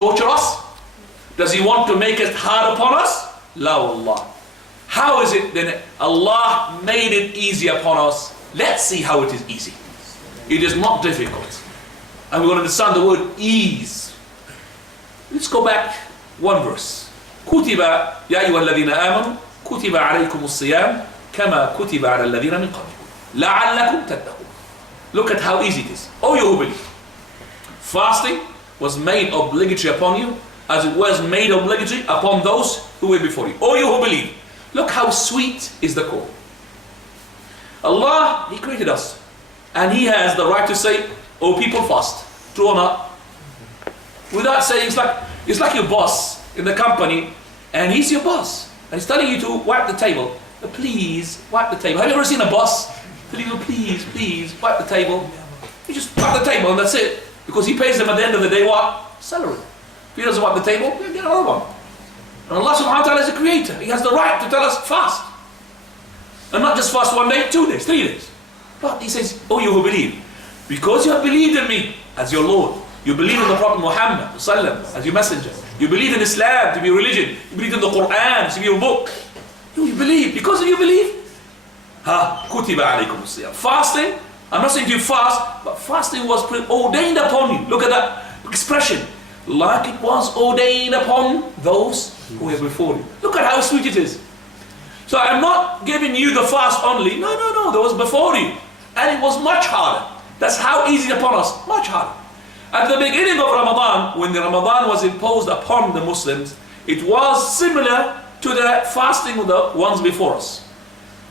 torture us? Does he want to make it hard upon us? La wallah. How is it then Allah made it easy upon us? Let's see how it is easy. It is not difficult. And we want to understand the word ease. Let's go back one verse. كتب يا أيها الذين آمنوا كتب عليكم الصيام كما كتب على الذين من قبلكم لعلكم تتقون. Look at how easy it is. Oh, you who believe. Fasting was made obligatory upon you as it was made obligatory upon those who were before you. Oh, you who believe. Look how sweet is the call. Allah, He created us. And He has the right to say, oh people, fast. True or not? Without saying, it's like your boss in the company, and he's your boss. And he's telling you to wipe the table. Please, wipe the table. Have you ever seen a boss? Please, wipe the table. You just wipe the table and that's it. Because he pays them at the end of the day what? Salary. If he doesn't wipe the table, he'll get another one. And Allah subhanahu wa ta'ala is a creator. He has the right to tell us fast. And not just fast 1 day, 2 days, 3 days. But He says, oh you who believe. Because you have believed in me as your Lord. You believe in the Prophet Muhammad as your messenger. You believe in Islam to be your religion. You believe in the Quran to be your book. You believe. Because you believe. كُتِبَ عَلَيْكُمُ الصِّيَامُ. Fasting, I'm not saying you fast, but fasting was ordained upon you. Look at that expression. Like it was ordained upon those who were before you. Look at how sweet it is. So I'm not giving you the fast only. No. There was before you. And it was much harder. That's how easy upon us. Much harder. At the beginning of Ramadan, when the Ramadan was imposed upon the Muslims, it was similar to the fasting of the ones before us.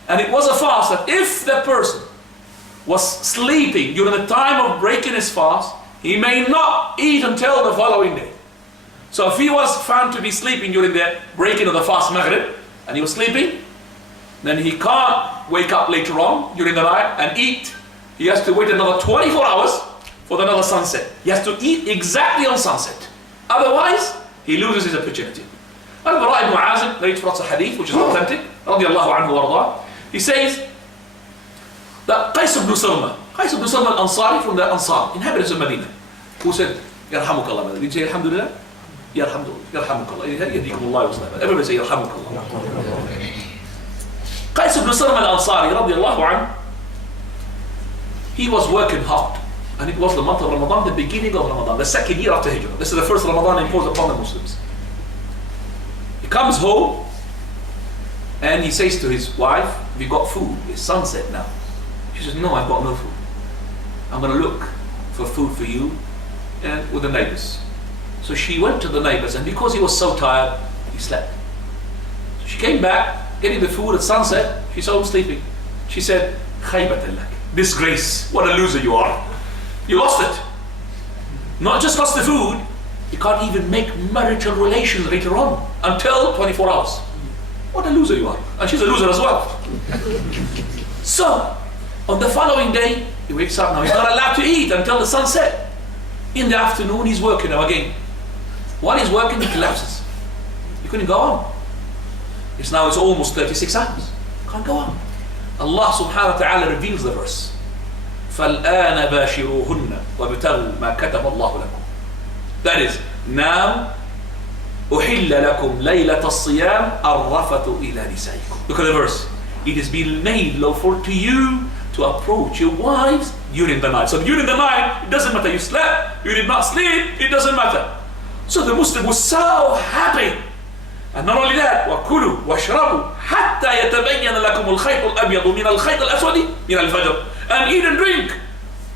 And it was a fast that if the person was sleeping during the time of breaking his fast, he may not eat until the following day. So if he was found to be sleeping during the breaking of the fast Maghrib, and he was sleeping, then he can't wake up later on during the night and eat. He has to wait another 24 hours for another sunset. He has to eat exactly on sunset. Otherwise, he loses his opportunity. Al-Bara ibn Azib narrates from a hadith, which is authentic, radiallahu anhu wa arda. He says that Qais ibn Salma al-Ansari from the Ansar, inhabitants of Medina, who said, Yarhamukallah. Did you say Alhamdulillah? Yarhamukallah. Yahdikumullah wa sallam. Everybody say Yarhamukallah. Qais ibn Salma al-Ansari, radiallahu anhu, he was working hard. And it was the month of Ramadan, the beginning of Ramadan, the second year after Hijrah. This is the first Ramadan imposed upon the Muslims. He comes home and he says to his wife, have you got food? It's sunset now. She says, no, I've got no food. I'm going to look for food for you and with the neighbors. So she went to the neighbors, and because he was so tired, he slept. So she came back, getting the food at sunset. She saw him sleeping. She said, Khaybatan lak. Disgrace. What a loser you are. You lost it. Not just lost the food, you can't even make marital relations later on until 24 hours. What a loser you are. And she's a loser as well. So, on the following day, he wakes up now. He's not allowed to eat until the sunset. In the afternoon, he's working now again. While he's working, he collapses. He couldn't go on. It's almost 36 hours. Can't go on. Allah subhanahu wa ta'ala reveals the verse. فَالْآنَ بَاشِرُوهُنَّ وَابْتَغُوا مَا كَتَبَ اللَّهُ لَكُمْ. That is, now أُحِلَّ لَكُمْ لَيْلَةَ الصِّيَامِ الرَّفَثُ إِلَى نِسَائِكُمْ. Look at the verse. It has been made lawful to you to approach your wives during the night. So during the night, it doesn't matter. You slept, you did not sleep, it doesn't matter. So the Muslim was so happy. And not only that, وَكُلُوا وَاشْرَبُوا حَتَّى يَتَبَيَّنَ لَكُمُ الْخَيْطُ الْأَبْيَضُ مِنَ الْخَيْطِ الْأَسْوَدِ مِنَ الْفَجْرِ. And eat and drink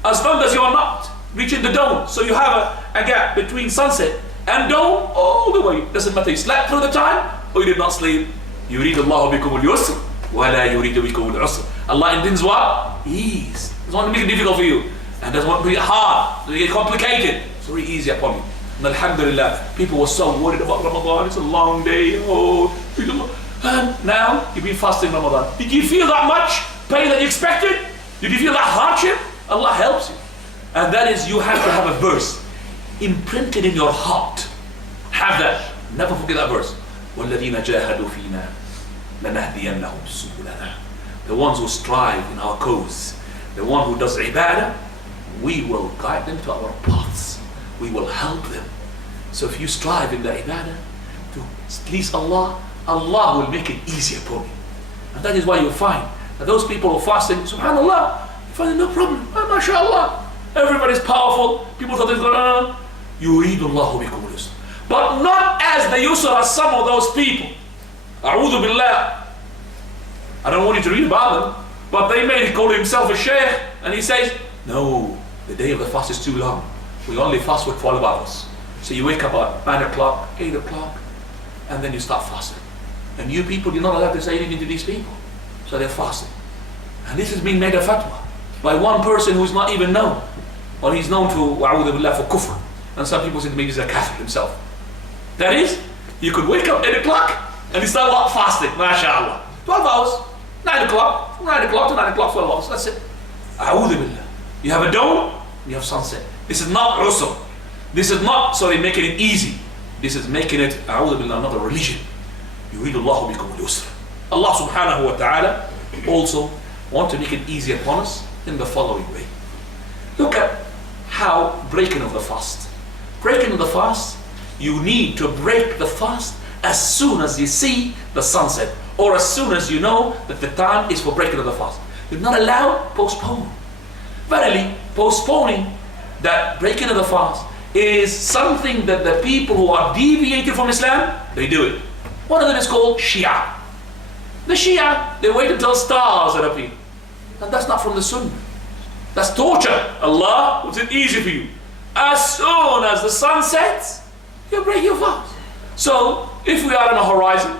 as long as you are not reaching the dawn. So you have a gap between sunset and dawn all the way. Doesn't matter you slept through the time or you did not sleep. يُرِيدُ اللَّهُ بِكُمُ الْيُسْرِ وَلَا يُرِيدُ بِكُمُ الْعُسْرِ. Allah intends what? Ease. Doesn't want to make it difficult for you. And doesn't want to make it hard, to make it complicated. It's very easy upon you. And alhamdulillah, people were so worried about Ramadan. It's a long day. And now you've been fasting Ramadan. Did you feel that much pain that you expected? Did you feel that hardship? Allah helps you. And that is, you have to have a verse imprinted in your heart. Have that. Never forget that verse. وَالَّذِينَ جَاهَدُوا فِينَا لَنَهْدِيَنَّهُمْ سُبُلَنَا. The ones who strive in our cause, the one who does ibadah, we will guide them to our paths. We will help them. So if you strive in the ibadah to please Allah, Allah will make it easier for you. And that is why you'll find that those people who are fasting, subhanallah, you find no problem. MashaAllah. Everybody's powerful. People thought they're going on. Yuridullahu bikum al-yusr. But not as the yusr as some of those people. A'udhu billah. I don't want you to read about them, but they may call himself a sheikh, and he says, no, the day of the fast is too long. We only fast for 12 hours. So you wake up at 9 o'clock, 8 o'clock, and then you start fasting. And you people, you're not allowed to say anything to these people. So they're fasting. And this is being made a fatwa by one person who's not even known. Or he's known to, wa'udhu billah, for kufr. And some people think maybe he's a Catholic himself. That is, you could wake up 8 o'clock and you start what? Fasting, mashallah. 12 hours, 9 o'clock to 9 o'clock, 12 hours, that's it. A'udhu billah. You have a dawn, you have sunset. This is not usr. This is not, sorry, making it easy. This is making it, a'udhu billah, not a religion. Yuridullahu bikum al-yusr. Allah subhanahu wa ta'ala also want to make it easy upon us in the following way. Look at how breaking of the fast. Breaking of the fast, you need to break the fast as soon as you see the sunset, or as soon as you know that the time is for breaking of the fast. You're not allowed postpone. Verily, postponing that breaking of the fast is something that the people who are deviated from Islam, they do it. One of them is called Shia. The Shia, they wait until stars are appear. And that's not from the Sunnah. That's torture. Allah puts it easy for you. As soon as the sun sets, you break your fast. So, if we are on a horizon,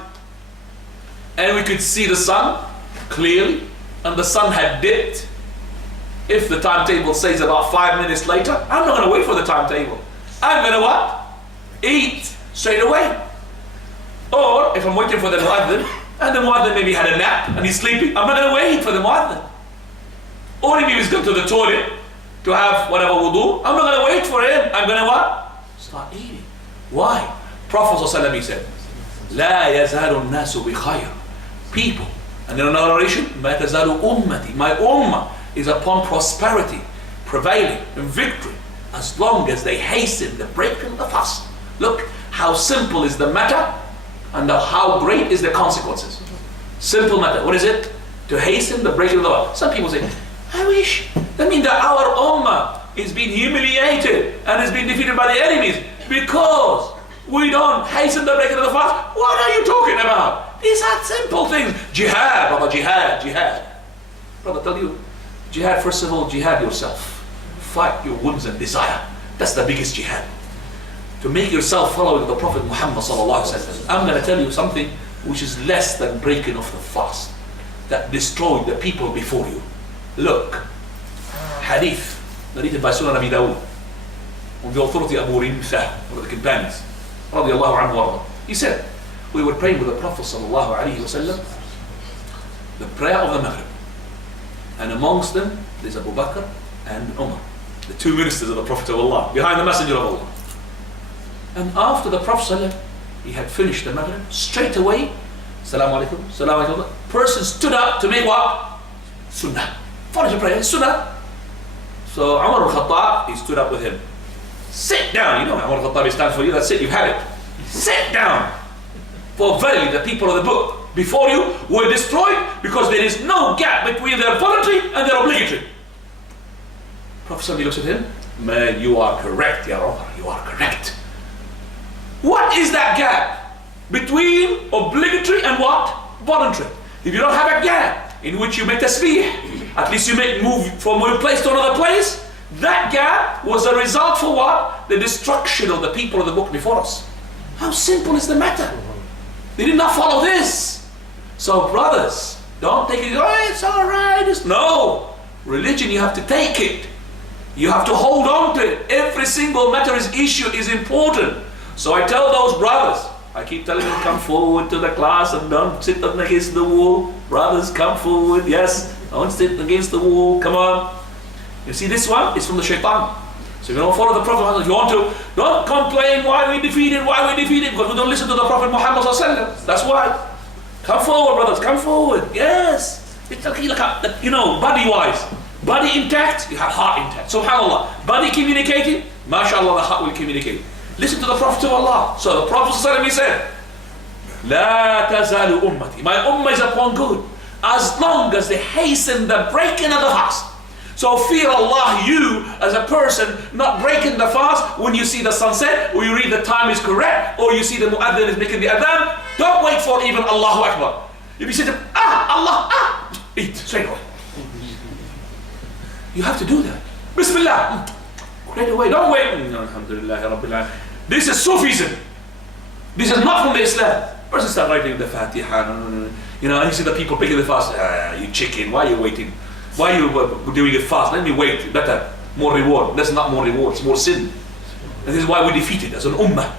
and we could see the sun clearly, and the sun had dipped, if the timetable says about 5 minutes later, I'm not going to wait for the timetable. I'm going to what? Eat straight away. Or, if I'm waiting for the muadhin, and the muadhin maybe had a nap, and he's sleeping, I'm not going to wait for the muadhin. Or if he's going to the toilet to have whatever wudu, I'm not going to wait for him. I'm going to what? Start eating. Why? Prophet ﷺ, he said, لا يزال الناس بخير. People, and in another narration, ما تزال أمتي. My ummah is upon prosperity, prevailing, and victory, as long as they hasten the breaking of the fast. Look how simple is the matter, and how great is the consequences. Simple matter. What is it? To hasten the breaking of the fast. Some people say, I wish. That means that our ummah is being humiliated and is being defeated by the enemies because we don't hasten the breaking of the fast. What are you talking about? These are simple things. Jihad, brother, jihad. Brother, tell you, jihad, first of all, jihad yourself. Fight your wounds and desire. That's the biggest jihad. To make yourself following the Prophet Muhammad sallallahu alaihi wasallam. I'm going to tell you something which is less than breaking off the fast that destroyed the people before you. Look, hadith narrated by Sunan Abi Dawud on the authority of Abu Rimthah, one of the companions, radiallahu anhu warḍah. He said, we were praying with the Prophet sallallahu alaihi wasallam the prayer of the Maghrib, and amongst them there's Abu Bakr and Umar, the two ministers of the Prophet of Allah, behind the Messenger of Allah. And after the Prophet sallallahu, he had finished the Maghrib, straight away, Assalamu alaikum, Assalamu alaikum, person stood up to make what? Sunnah. Finish the prayer, Sunnah. So Umar al-Khattab, he stood up with him. Sit down. You know Umar al-Khattab stands for you, that's it, you've had it. Sit down. For verily the people of the book before you were destroyed because there is no gap between their voluntary and their obligatory. Prophet looks at him, man, you are correct, Ya Umar, you are correct. What is that gap between obligatory and what? Voluntary. If you don't have a gap in which you make tasbih, at least you make move from one place to another place, that gap was a result for what? The destruction of the people of the book before us. How simple is the matter? They did not follow this. So brothers, don't take it, oh, it's all right. No, religion, you have to take it. You have to hold on to it. Every single matter issue is important. So I tell those brothers, I keep telling them, come forward to the class and don't sit against the wall. Brothers, come forward, yes. Don't sit against the wall, come on. You see, this one is from the shaitan. So if you don't follow the Prophet, if you want to, don't complain why we defeated, because we don't listen to the Prophet Muhammad ﷺ. That's why. Come forward, brothers, come forward. Yes. It's okay, like, you know, body-wise. Body intact, you have heart intact. SubhanAllah. Body communicating, mashallah, the heart will communicate. Listen to the Prophet of Allah. So the Prophet ﷺ, he said, لا تزال أمتي. My ummah is upon good as long as they hasten the breaking of the fast. So fear Allah, you as a person, not breaking the fast when you see the sunset, or you read the time is correct, or you see the mu'adhin is making the adhan. Don't wait for even Allahu Akbar. If you say to Allah, eat straight away. You have to do that. Bismillah. Straight away. Don't wait. Alhamdulillah Rabbil Alamin. This is Sufism. This is not from the Islam. Person start writing the Fatiha. You know, and you see the people picking the fast. You chicken. Why are you waiting? Why are you doing it fast? Let me wait. Better. More reward. That's not more reward. It's more sin. And this is why we're defeated as an ummah.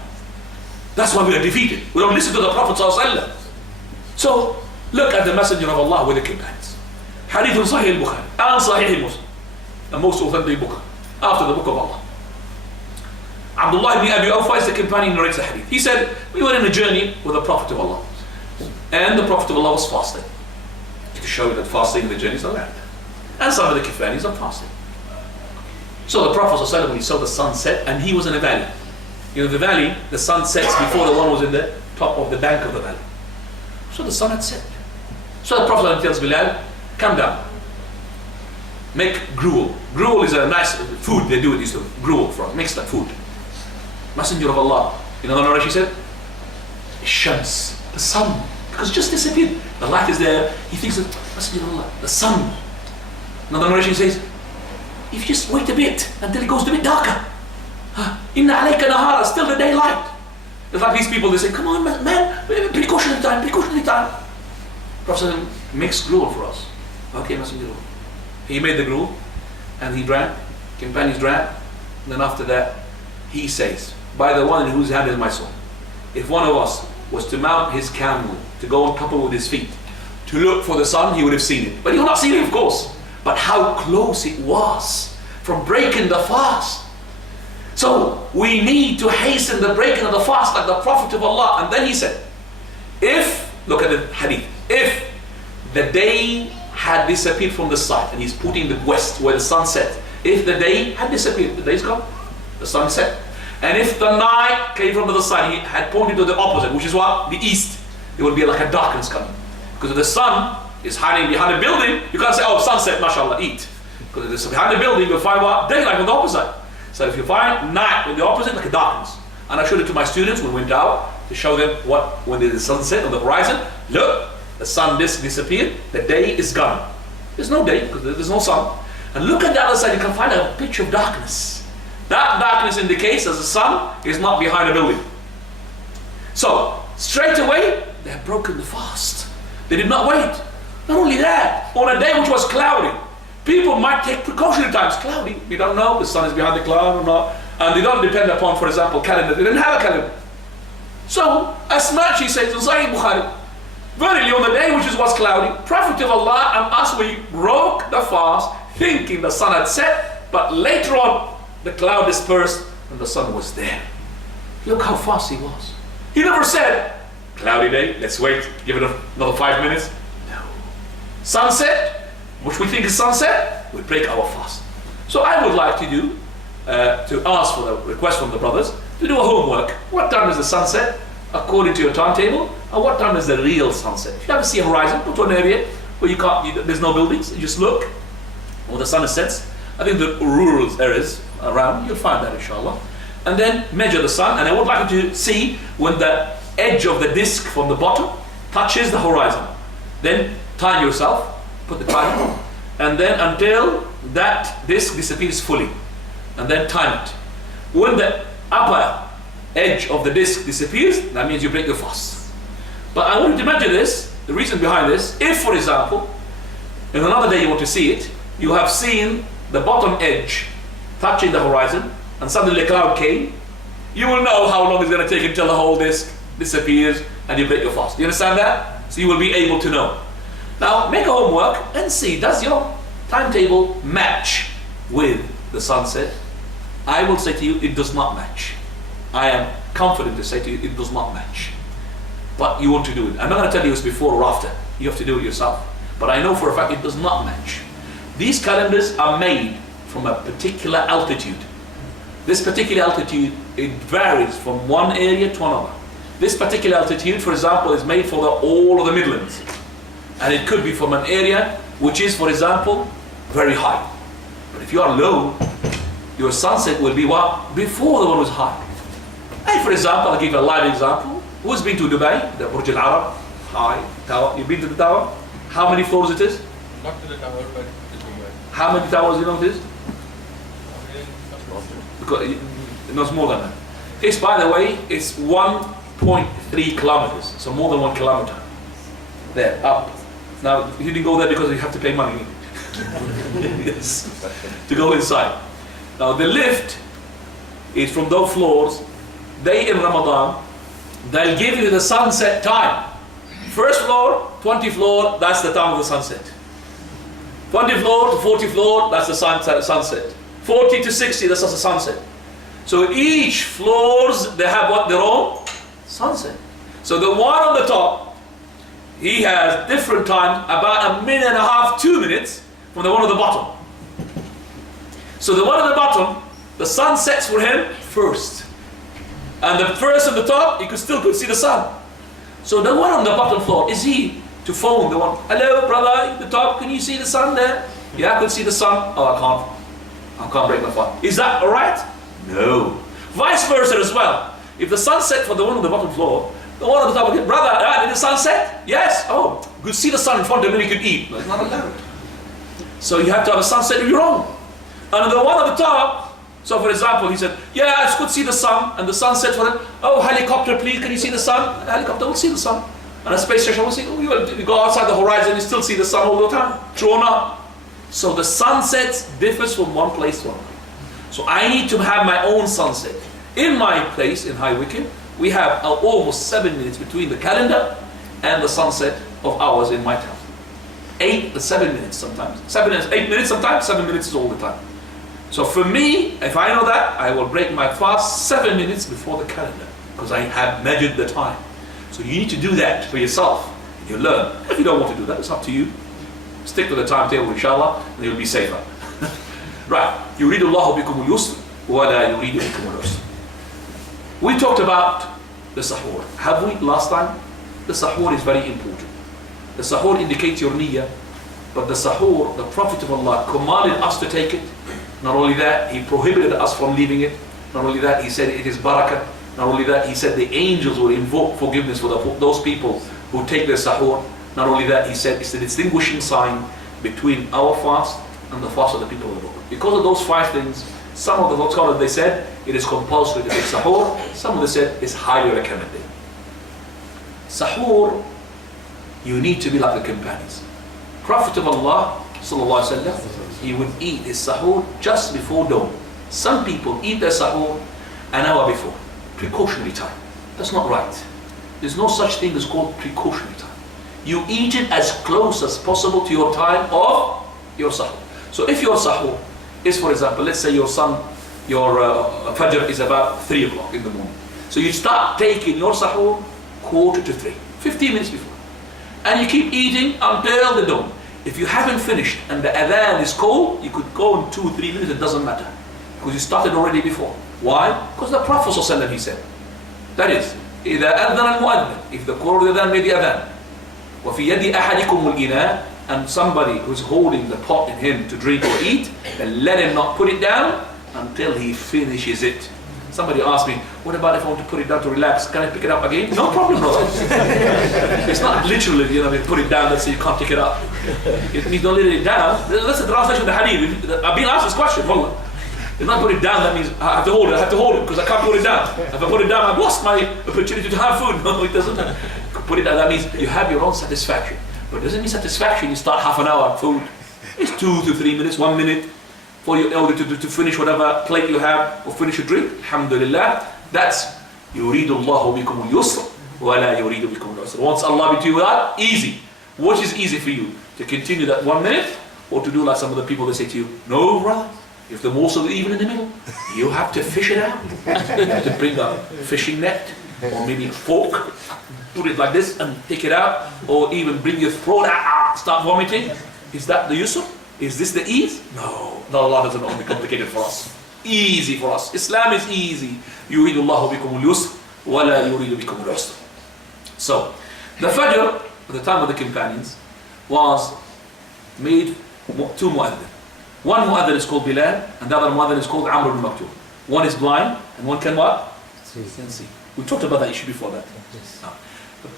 That's why we are defeated. We don't listen to the Prophet ﷺ. So, look at the Messenger of Allah with the companions. Hadith in Sahih al-Bukhari and Sahih Muslim. The most authentic book after the book of Allah. Abdullah ibn Abi Awfa is the companion who narrates the hadith. He said, we were in a journey with the Prophet of Allah. And the Prophet of Allah was fasting. To show that fasting in the journey is allowed. And some of the companions are fasting. So the Prophet ﷺ, when he saw the sun set, and he was in a valley. You know, the valley, the sun sets before the one was in the top of the bank of the valley. So the sun had set. So the Prophet tells Bilal, come down. Make gruel. Gruel is a nice food they do it. Is gruel for us. Makes that food. Messenger of Allah. You know the narration said? Shams. The sun. Because it just disappeared. The light is there. He thinks that Messenger of Allah. The sun. Another narration says, if you just wait a bit until it goes a bit darker. Inna alayka nahara. Still the daylight. It's like these people, they say, come on man, precautionary time. Prophet makes gruel for us. Okay, Messenger of Allah. He made the gruel and he drank, companions drank, and then after that he says, by the one in whose hand is my soul, if one of us was to mount his camel, to go on couple with his feet, to look for the sun, he would have seen it. But he would not see it, of course. But how close it was from breaking the fast. So we need to hasten the breaking of the fast like the Prophet of Allah. And then he said, look at the hadith, if the day had disappeared from the side, and he's putting the west where the sun set. If the day had disappeared, the day's gone, the sun set. And if the night came from the other side, he had pointed to the opposite, which is what? The east. It would be like a darkness coming. Because if the sun is hiding behind a building, you can't say, oh, sunset, mashallah, eat. Because if it's behind the building, you'll find what? Daylight on the opposite. So if you find night on the opposite, like a darkness. And I showed it to my students when we went out to show them when the sunset on the horizon. Look, the sun disk disappeared, the day is gone. There's no day because there's no sun. And look at the other side, you can find a picture of darkness. That darkness indicates that the sun is not behind a building. So, straight away, they had broken the fast. They did not wait. Not only that, on a day which was cloudy, people might take precautionary times. Cloudy, we don't know, the sun is behind the cloud or not. And they don't depend upon, for example, calendar. They didn't have a calendar. So, as much, he says in Sahih Bukhari, verily on the day which was cloudy, Prophet of Allah and us, we broke the fast, thinking the sun had set, but later on, the cloud dispersed and the sun was there. Look how fast he was. He never said, cloudy day, let's wait, give it another 5 minutes. No. Sunset, which we think is sunset, we break our fast. So I would like to ask for the request from the brothers, to do a homework. What time is the sunset, according to your timetable, and what time is the real sunset? If you have to see a horizon, go to an area where there's no buildings, you just look, when the sun sets. I think the rural areas around, you'll find that inshallah. And then measure the sun, and I would like you to see when the edge of the disc from the bottom touches the horizon. Then time yourself, put the time, and then until that disc disappears fully, and then time it. When the upper edge of the disc disappears, that means you break your fast. But I want you to imagine this, the reason behind this, if for example, in another day you want to see it, you have seen the bottom edge touching the horizon, and suddenly a cloud came, you will know how long it's going to take until the whole disc disappears and you break your fast. Do you understand that? So you will be able to know. Now make a homework and see, does your timetable match with the sunset? I will say to you, it does not match. I am confident to say to you, it does not match. But you want to do it. I'm not going to tell you it's before or after. You have to do it yourself. But I know for a fact it does not match. These calendars are made from a particular altitude. This particular altitude, it varies from one area to another. This particular altitude, for example, is made for all of the Midlands. And it could be from an area which is, for example, very high. But if you are low, your sunset will be what? Before the one who's high. And for example, I'll give you a live example. Who's been to Dubai? The Burj Al Arab, high tower. You've been to the tower? How many floors it is? Not to the tower, but to Dubai. How many towers you know it is? Because it knows more than that. It's, by the way, it's 1.3 kilometers, so more than 1 kilometer. There, up. Now, you didn't go there because you have to pay money. Yes, to go inside. Now, the lift is from those floors. They in Ramadan, they'll give you the sunset time. First floor, 20 floor, that's the time of the sunset. 20 floor to 40 floor, that's the sunset. 40 to 60, that's the sunset. So each floors, they have what? Their own sunset. So the one on the top, he has different times, about 1.5 minutes, 2 minutes, from the one on the bottom. So the one on the bottom, the sun sets for him first. And the first on the top, he could see the sun. So the one on the bottom floor, is he to phone the one, hello brother, at the top, can you see the sun there? Yeah, I can see the sun. Oh, I can't break my phone. Is that alright? No. Vice versa as well. If the sun set for the one on the bottom floor, the one on the top will get, brother, did the sun set? Yes. Oh, good, see the sun in front of him and you could eat. No, it's not allowed. So you have to have a sunset if you're wrong. And the one on the top, so for example, he said, yeah, I could see the sun, and the sun set for him, oh, helicopter, please, can you see the sun? A helicopter will see the sun. And a space station will see, oh, you go outside the horizon, you still see the sun all the time. True or not? So the sunset differs from one place to another. So I need to have my own sunset. In my place, in High Wycombe, we have almost 7 minutes between the calendar and the sunset of ours in my town. 8 to 7 minutes sometimes. 7 minutes, 8 minutes sometimes, 7 minutes is all the time. So for me, if I know that, I will break my fast 7 minutes before the calendar, because I have measured the time. So you need to do that for yourself. You learn. If you don't want to do that, it's up to you. Stick to the timetable, inshallah, and you'll be safer. Right. يريد الله بكم اليسر ولا يريد بكم العسر. We talked about the sahur. Have we last time? The sahur is very important. The sahur indicates your niyyah, but the sahur, the Prophet of Allah commanded us to take it. Not only that, he prohibited us from leaving it. Not only that, he said it is barakah. Not only that, he said the angels will invoke forgiveness for those people who take their sahur. Not only that, he said it's the distinguishing sign between our fast and the fast of the people of the book. Because of those 5 things, some of the scholars, they said it is compulsory to take sahur. Some of them said it's highly recommended. Sahur, you need to be like the companions. Prophet of Allah, sallallahu alaihi wasallam, he would eat his sahur just before dawn. Some people eat their sahur an hour before. Precautionary time. That's not right. There's no such thing as called precautionary time. You eat it as close as possible to your time of your sahur. So if your sahur is, for example, let's say your fajr is about 3 o'clock in the morning. So you start taking your sahur 2:45, 15 minutes before. And you keep eating until the dawn. If you haven't finished and the adhan is cold, you could go in 2-3 minutes, it doesn't matter. Because you started already before. Why? Because the Prophet ﷺ, he said, that is, إِذَا أَذَّنَ الْمُؤَذِّنُ, if the call of the adhan made the adhan, وَفِي يَدِي أَحَدِكُمُ الْإِنَاءِ, and somebody who's holding the pot in him to drink or eat, then let him not put it down until he finishes it. Somebody asked me, what about if I want to put it down to relax? Can I pick it up again? No problem, brother. It's not literally, you put it down, let's say you can't pick it up. It means don't let it down. That's the translation of the hadith. I've been asked this question, wallah. If I put it down, that means I have to hold it, because I can't put it down. If I put it down, I've lost my opportunity to have food. No, it doesn't. Put it down, that means you have your own satisfaction. But it doesn't mean satisfaction, you start half an hour food. It's 2 to 3 minutes, 1 minute for you in order to finish whatever plate you have or finish a drink. Alhamdulillah. That's يُرِيدُ اللَّهُ بِكُمُ الْيُسْرَ وَلَا يُرِيدُ بِكُمُ الْعُسْرَ. Once Allah be to you with that, easy. What is easy for you? To continue that 1 minute, or to do like some of the people that say to you, no brother, if the morsel is even in the middle, you have to fish it out. You have to bring a fishing net, or maybe a fork, put it like this and take it out, or even bring your throat out, start vomiting. Is that the yusr? Is this the ease? No, Allah doesn't want to be complicated for us. Easy for us. Islam is easy. يُرِيدُ اللَّهُ بِكُمُ الْيُسْرِ وَلَا يُرِيدُ بِكُمُ الْعُسْرِ. So, the Fajr, at the time of the companions, was made two mu'adhin. One mu'adhin is called Bilal, and the other mu'adhin is called Amr ibn Maktoum. One is blind, and one can what? Can see. We talked about that issue before that. Yes.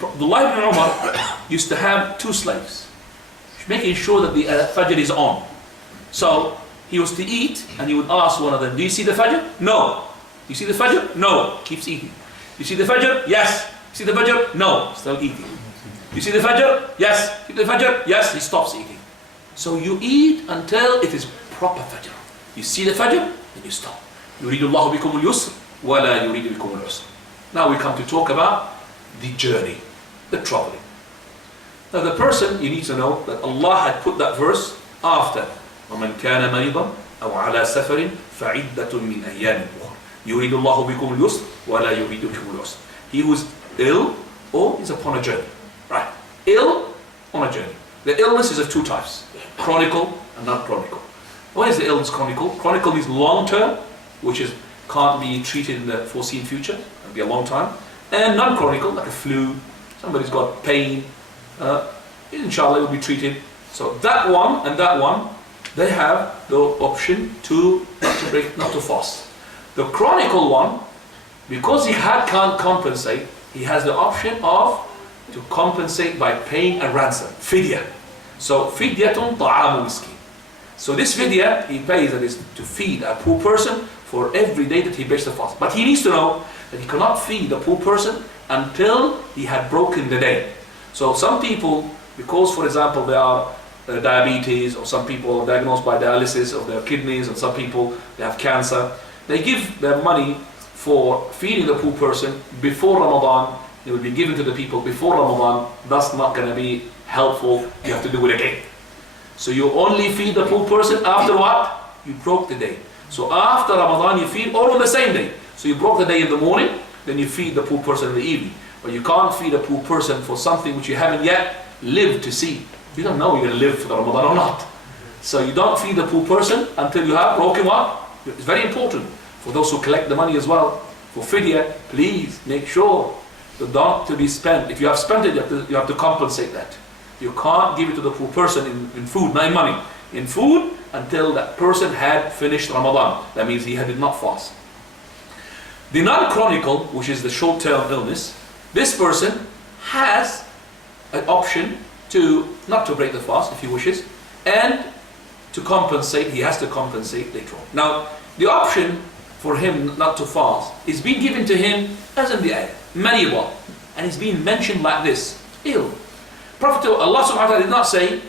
Abdullah ibn Umar used to have two slaves, making sure that the Fajr is on. So, he was to eat, and he would ask one of them, do you see the Fajr? No. You see the Fajr? No. Keeps eating. You see the Fajr? Yes. You see the Fajr? No. Still eating. You see the Fajr? Yes. See the Fajr? Yes. He stops eating. So you eat until it is proper Fajr. You see the Fajr, then you stop. يُرِيدُ اللَّهُ بِكُمُ الْيُسْرِ وَلَا يُرِيدُ بِكُمُ الْعُسْرِ. Now we come to talk about the journey, the traveling. Now the person, you need to know that Allah had put that verse after وَمَنْ كَانَ مَرِيضًا أَوْ عَلَى سَفَرٍ فَعِدَّةٌ مِّنْ أَيَّامٍ أُخْرَى يُرِيدُ اللَّهُ بِكُمُ الْيُسْرِ وَلَا يُرِيدُ بِكُمُ الْعُسْرِ. He who is ill or is upon a journey. Right. Ill on a journey. The illness is of two types, chronical and non-chronical. What is the illness chronical? Chronical means long-term, which is can't be treated in the foreseen future, it'll be a long time. And non-chronical, like a flu, somebody's got pain, inshallah it will be treated. So that one and that one, they have the option to not to fast. The chronical one, because he can't compensate, he has the option of to compensate by paying a ransom, fidya. So fidyatun ta'amu miskin. So this fidya he pays, that is to feed a poor person for every day that he breaks the fast. But he needs to know that he cannot feed the poor person until he had broken the day. So some people, because for example they are diabetes, or some people are diagnosed by dialysis of their kidneys, and some people they have cancer, they give their money for feeding the poor person before Ramadan. It will be given to the people before Ramadan. That's not going to be helpful. You have to do it again. So you only feed the poor person after what? You broke the day. So after Ramadan you feed all on the same day. So you broke the day in the morning, then you feed the poor person in the evening. But you can't feed a poor person for something which you haven't yet lived to see. You don't know you're going to live for the Ramadan or not. So you don't feed the poor person until you have broken what? It's very important for those who collect the money as well. For fidya, please make sure the not to be spent. If you have spent it, you have to compensate that. You can't give it to the poor person in food, not in money. In food until that person had finished Ramadan. That means he did not fast. The non-chronical, which is the short-term illness, this person has an option to not to break the fast if he wishes, and to compensate. He has to compensate later on. Now, the option for him not to fast is being given to him as in the ayah, mariḍa, and it's being mentioned like this, ill. Prophet of Allah subhanahu wa ta'ala did not say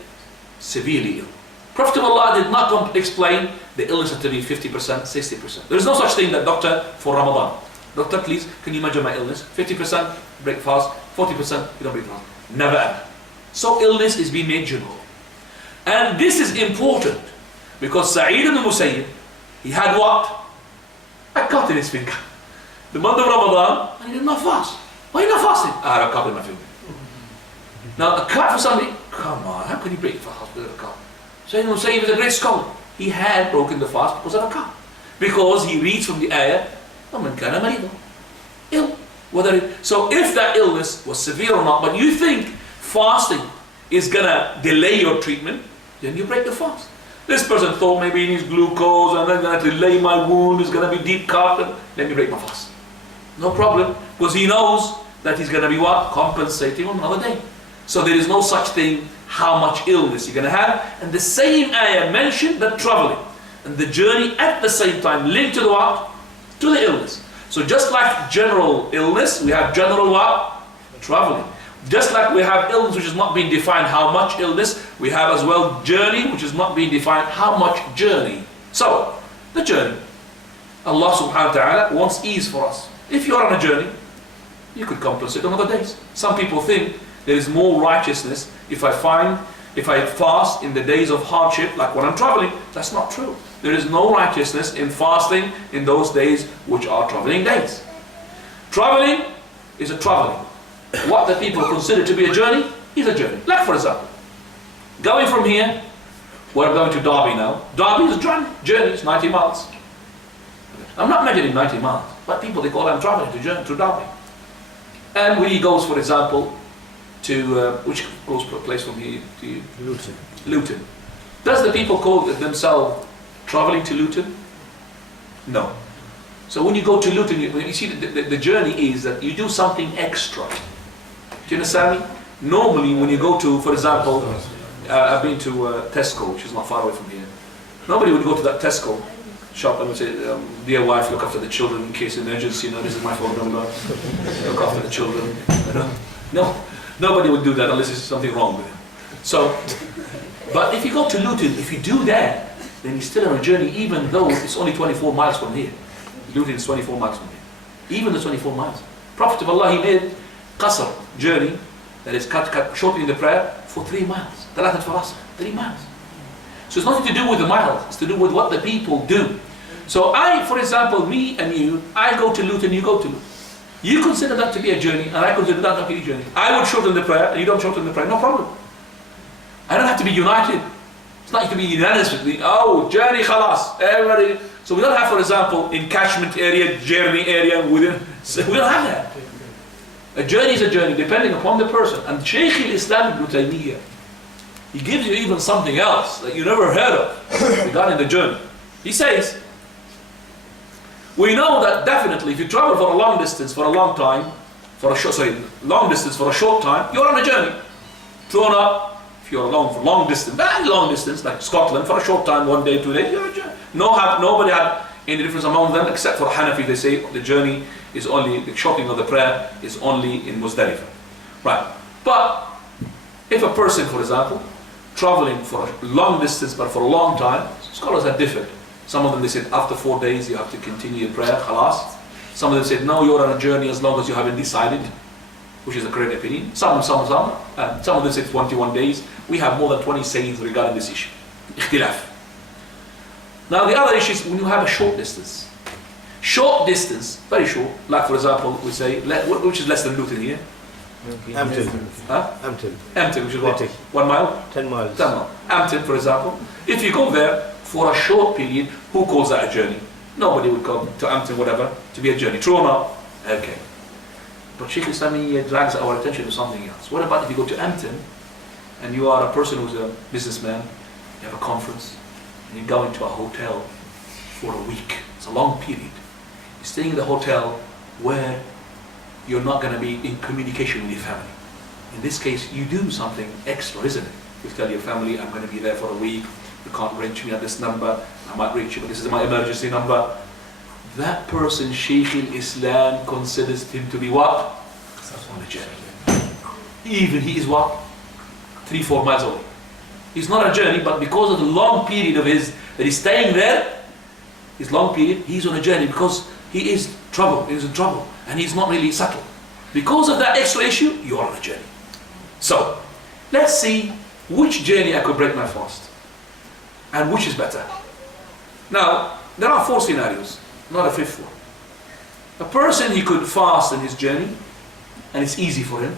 severely ill. Prophet of Allah did not explain the illness had to be 50%, 60%. There is no such thing that doctor for Ramadan. Doctor, please, can you measure my illness? 50% break fast, 40% you don't break fast. Never ever. So illness is being made general. And this is important because Sa'id ibn Musayyib, he had what? A cut in his finger. The month of Ramadan, and he did not fast. Why are you not fasting? I had a cut in my finger. Now a cut for somebody, come on, how can you break fast with a cut? Sa'id ibn Musayyib is a great scholar. He had broken the fast because of a cut. Because he reads from the ayah, وَمَنْ كَانَ مَرِيضًا, ill. So if that illness was severe or not, but you think fasting is gonna delay your treatment, then you break the fast. This person thought maybe he needs glucose and then gonna delay my wound, it's gonna be deep cut, and let me break my fast. No problem, because he knows that he's gonna be what? Compensating on another day. So there is no such thing how much illness you're gonna have. And the same ayah mentioned that traveling and the journey at the same time linked to the what? To the illness. So just like general illness, we have general what? Traveling. Just like we have illness which is not being defined how much illness, we have as well journey which is not being defined how much journey. So, the journey. Allah subhanahu wa ta'ala wants ease for us. If you are on a journey, you could compensate on other days. Some people think there is more righteousness if I fast in the days of hardship like when I'm traveling. That's not true. There is no righteousness in fasting in those days which are traveling days. Traveling is a traveling. What the people consider to be a journey is a journey. Like for example, going from here, we're going to Derby now. Derby is a journey, it's 90 miles. I'm not measuring 90 miles, but people, they call I'm traveling to Derby. And when he goes, for example, to, which close place from here to Luton. Luton. Does the people call themselves traveling to Luton? No. So when you go to Luton, you see the journey is that you do something extra. Do you understand me? Normally when you go to, for example, I've been to Tesco, which is not far away from here. Nobody would go to that Tesco shop and would say, dear wife, look after the children in case of emergency, this is my phone number, look after the children. No, nobody would do that unless there's something wrong with it. So, but if you go to Luton, if you do that, then you're still on a journey, even though it's only 24 miles from here. Luton is 24 miles from here. Even the 24 miles. Prophet of Allah, he made qasr, journey, that is cut, shortening the prayer for 3 miles. 3 miles. So it's nothing to do with the miles, it's to do with what the people do. So for example, me and you, I go to Luton, you go to Luton. You consider that to be a journey, and I consider that to be a journey. I would shorten the prayer, and you don't shorten the prayer, no problem. I don't have to be united. It's not to be unanimous with me. Oh, journey, khalas, everybody. So we don't have, for example, in catchment area, journey area, within. So we don't have that. A journey is a journey, depending upon the person. And Shaykh al-Islam Ibn Taymiyyah, he gives you even something else that you never heard of regarding the journey. He says, we know that definitely if you travel for a long distance for a long time, long distance for a short time, you're on a journey. Thrown up, if you're along for long distance, very long distance, like Scotland, for a short time, 1 day, 2 days, you're on a journey. Nobody had any difference among them, except for Hanafi. They say the journey is only, the shortening of the prayer is only in Muzdalifah. Right. But if a person, for example, traveling for a long distance but for a long time, scholars have differed. Some of them, they said after 4 days you have to continue your prayer, khalas. Some of them said no, you're on a journey as long as you haven't decided, which is a correct opinion. Some of them said 21 days. We have more than 20 sayings regarding this issue. Ikhtilaf. Now the other issue is when you have a short distance. Short distance, very short, like for example, we say, which is less than Luton here? Hampton. Huh? Hampton, which is what? 1 mile? 10 miles. 10 miles. Hampton, for example. If you go there for a short period, who calls that a journey? Nobody would come to Hampton, whatever, to be a journey. True or not? Okay. But Shaykh al-Islam drags our attention to something else. What about if you go to Hampton and you are a person who's a businessman, you have a conference, and you go into a hotel for a week. It's a long period. You're staying in the hotel where you're not going to be in communication with your family. In this case, you do something extra, isn't it? You tell your family, I'm going to be there for a week. You can't reach me at this number. I might reach you, but this is my emergency number. That person, Shaykh al-Islam, considers him to be what? On a journey. Even he is what? 3-4 miles away. He's not a journey, but because of the long period of his, that he's staying there, his long period, he's on a journey because he is in trouble, and he's not really settled. Because of that extra issue, you're on a journey. So, let's see which journey I could break my fast, and which is better. Now, there are 4 scenarios, not a 5th one. A person, he could fast in his journey, and it's easy for him,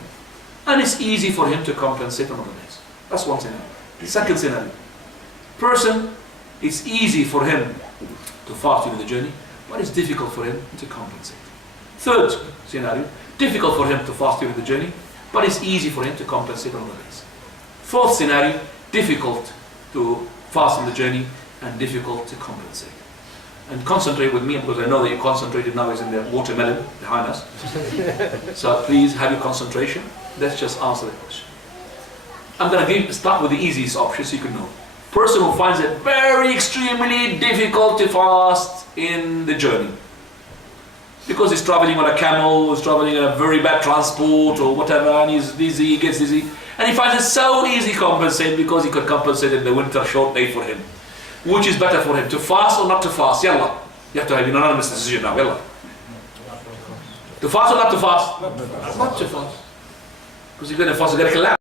and it's easy for him to compensate on other days. That's one scenario. The second scenario, person, it's easy for him to fast during the journey, but it's difficult for him to compensate. Third scenario, difficult for him to fast during the journey, but it's easy for him to compensate on other days. Fourth scenario, difficult to fast on the journey and difficult to compensate. And concentrate with me, because I know that you're concentrated now is in the watermelon behind us. So please have your concentration. Let's just answer the question. I'm going to start with the easiest option so you can know. Person who finds it very extremely difficult to fast in the journey. Because he's traveling on a camel, he's traveling in a very bad transport or whatever, and he's dizzy, he gets dizzy. And he finds it so easy to compensate because he could compensate in the winter short day for him. Which is better for him, to fast or not to fast? Yalla. You have to have an unanimous decision now, yalla. To fast or not to fast? Not to fast. Because you're going to fast, you're going to collapse.